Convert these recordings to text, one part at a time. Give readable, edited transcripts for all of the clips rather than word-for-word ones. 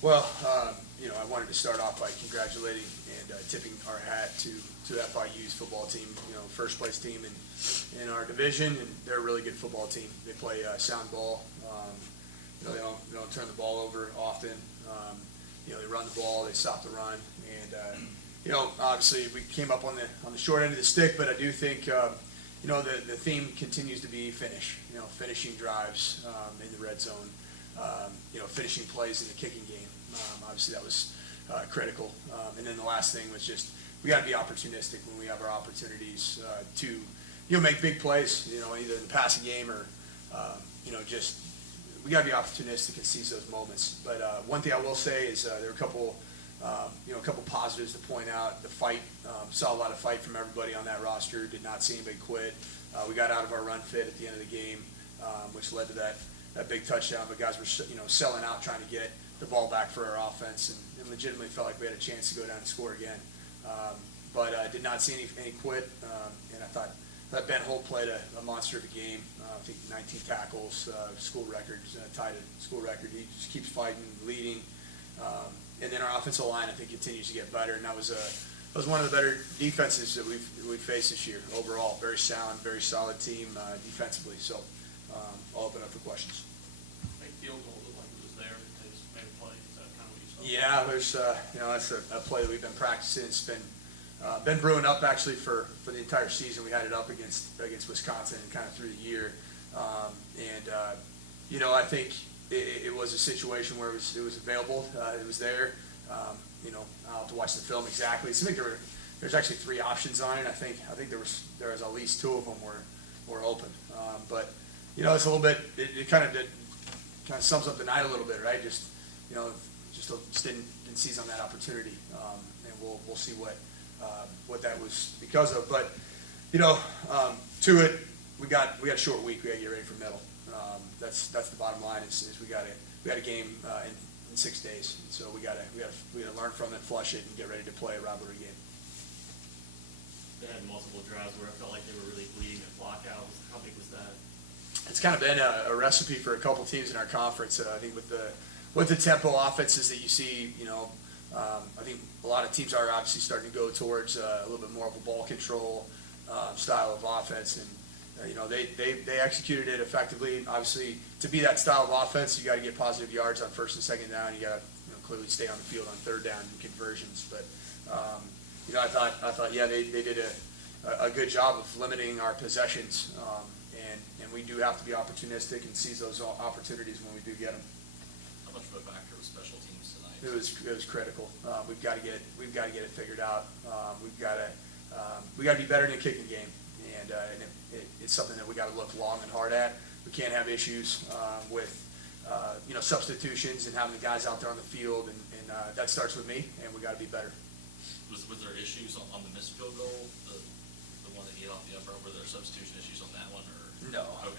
Well, I wanted to start off by congratulating and tipping our hat to FIU's football team. First place team in our division, and they're a really good football team. They play sound ball. They don't turn the ball over often. They run the ball, they stop the run, and obviously we came up on the short end of the stick, but I do think the theme continues to be finish. Finishing drives in the red zone. Finishing plays in the kicking game. Obviously that was critical. And then the last thing was just we got to be opportunistic when we have our opportunities to make big plays. Either in the passing game or just we got to be opportunistic and seize those moments. But one thing I will say is there are a couple positives to point out. The fight, saw a lot of fight from everybody on that roster. Did not see anybody quit. We got out of our run fit at the end of the game, which led to that big touchdown. But guys were selling out, trying to get the ball back for our offense, and legitimately felt like we had a chance to go down and score again. But did not see any quit, and I thought Ben Holt played a monster of a game. I think 19 tackles, school record, tied a school record. He just keeps fighting, leading. And then our offensive line, I think, continues to get better, and that was one of the better defenses that we've faced this year overall. Very sound, very solid team defensively. So I'll open up for questions. Make field goal look like it was there. They just made a play. Is that kind of what you saw? Yeah, there's that's a play that we've been practicing. It's been brewing up actually for the entire season. We had it up against Wisconsin and kind of through the year, I think it was a situation where it was available. It was there. I'll have to watch the film exactly. So I think there's actually 3 options on it. I think there was at least 2 of them were open. But it's a little bit. It kind of sums up the night a little bit, right? Just didn't seize on that opportunity, and we'll see what that was because of. But to it, we got a short week. We got to get ready for middle. That's the bottom line. Is we got a game in 6 days, and so we got to learn from it, flush it, and get ready to play a rivalry game. They had multiple drives where I felt like they were really bleeding and block out. How big was that? It's kind of been a recipe for a couple teams in our conference. I think with the tempo offenses that you see, I think a lot of teams are obviously starting to go towards a little bit more of a ball control style of offense, and they executed it effectively. Obviously, to be that style of offense, you got to get positive yards on first and second down. You got to clearly stay on the field on third down and conversions. But I thought they did a good job of limiting our possessions, and we do have to be opportunistic and seize those opportunities when we do get them. How much of a factor was special teams tonight? It was critical. We've got to get it figured out. We got to be better in the kicking game, and it's something that we got to look long and hard at. We can't have issues with substitutions and having the guys out there on the field, and that starts with me. And we got to be better. Was there issues on the missed field goal, the one that he hit off the upper? Were there substitution issues on that one, or no? Okay.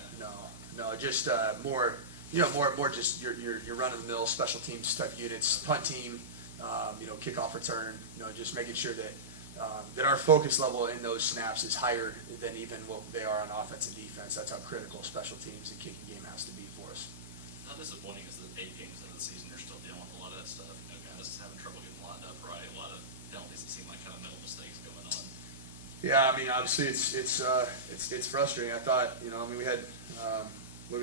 No, just more just your run-of-the-mill special teams type units, punt team, kickoff return, just making sure that our focus level in those snaps is higher than even what they are on offense and defense. That's how critical special teams and kicking game has to be for us. How disappointing is that 8 games into the season you're still dealing with a lot of that stuff? Guys having trouble getting lined up right, a lot of penalties that seem like kind of mental mistakes going on. Yeah, I mean, obviously it's frustrating. I thought, we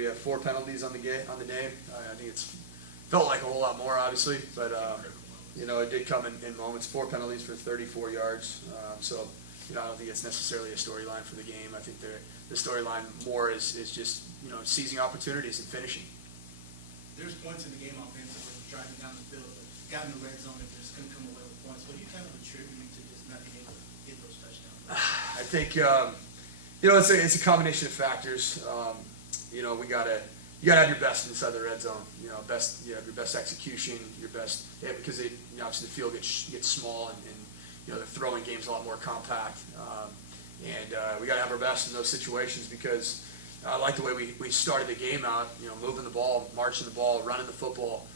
had 4 penalties on the day. I think it's felt like a whole lot more, obviously, but it did come in moments. 4 penalties for 34 yards. So I don't think it's necessarily a storyline for the game. I think the storyline more is just seizing opportunities and finishing. There's points in the game offensively driving down the field, but got in the red zone and just couldn't come away with points. What do you kind of attribute to just not being able to get those touchdowns? I think it's a combination of factors. You gotta have your best inside the red zone. You have your best execution, your best because obviously the field gets small and the throwing game's a lot more compact. And we gotta have our best in those situations because I like the way we started the game out. Moving the ball, marching the ball, running the football.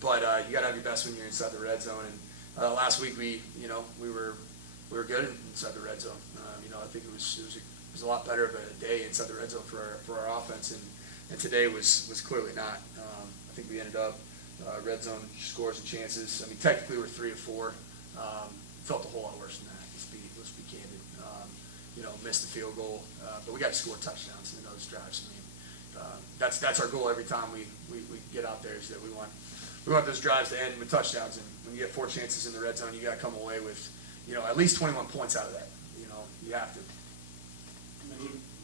But you gotta have your best when you're inside the red zone. And last week we were good inside the red zone. I think it was a lot better of a day inside the red zone for our offense, and today was clearly not. I think we ended up red zone scores and chances. I mean, technically we're 3 of 4. Felt a whole lot worse than that. Let's be candid. Missed the field goal, but we got to score touchdowns in those drives. I mean, that's our goal every time we get out there, is that we want those drives to end with touchdowns. And when you get 4 chances in the red zone, you got to come away with at least 21 points out of that. You have to.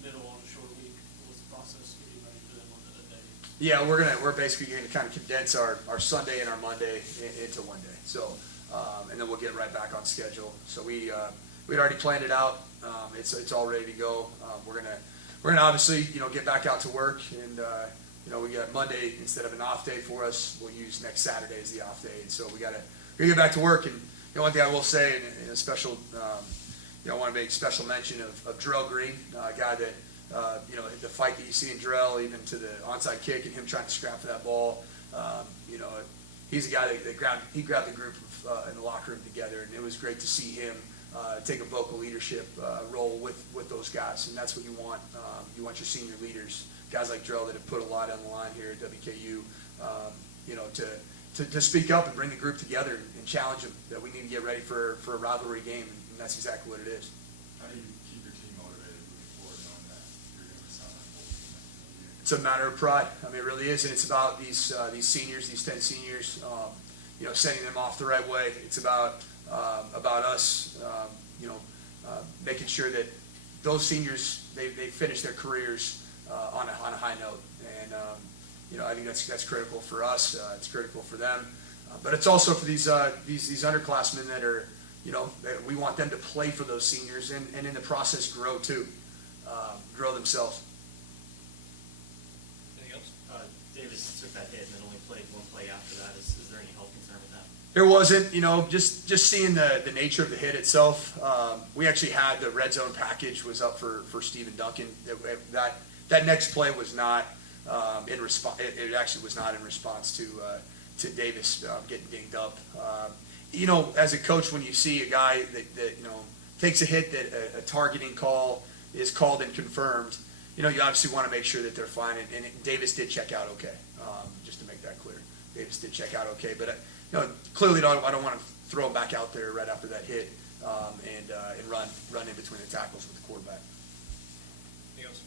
Middle on a short week, what was the process getting ready for them on the day? Yeah, we're basically going to kind of condense our Sunday and our Monday into one day. So, and then we'll get right back on schedule. So we'd already planned it out. It's all ready to go. We're gonna obviously get back out to work, and we got Monday instead of an off day for us. We'll use next Saturday as the off day, and so we gotta get back to work. And one thing I will say, in a special, I want to make special mention of Drell Green, a guy that. The fight that you see in Drell, even to the onside kick and him trying to scrap for that ball, he's a guy that grabbed the group in the locker room together, and it was great to see him take a vocal leadership role with those guys, and that's what you want. You want your senior leaders, guys like Drell that have put a lot on the line here at WKU, to speak up and bring the group together and challenge them that we need to get ready for a rivalry game, and that's exactly what it is. How do you keep your team motivated moving forward, knowing that you're going to miss out on both teams? It's a matter of pride. I mean, it really is, and it's about these seniors, these 10 seniors, sending them off the right way. It's about us, making sure that those seniors they finish their careers on a high note, and I think that's critical for us. It's critical for them, but it's also for these underclassmen that are. That we want them to play for those seniors and in the process grow too, grow themselves. Anything else? Davis took that hit and then only played one play after that. Is there any health concern with that? There wasn't, just seeing the nature of the hit itself. We actually had the red zone package was up for Stephen Duncan. That next play was not in response. It actually was not in response to Davis getting dinged up. As a coach, when you see a guy that takes a hit that a targeting call is called and confirmed, you obviously want to make sure that they're fine. And Davis did check out okay, just to make that clear. Davis did check out okay, but clearly I don't want to throw him back out there right after that hit and run in between the tackles with the quarterback. Anything else?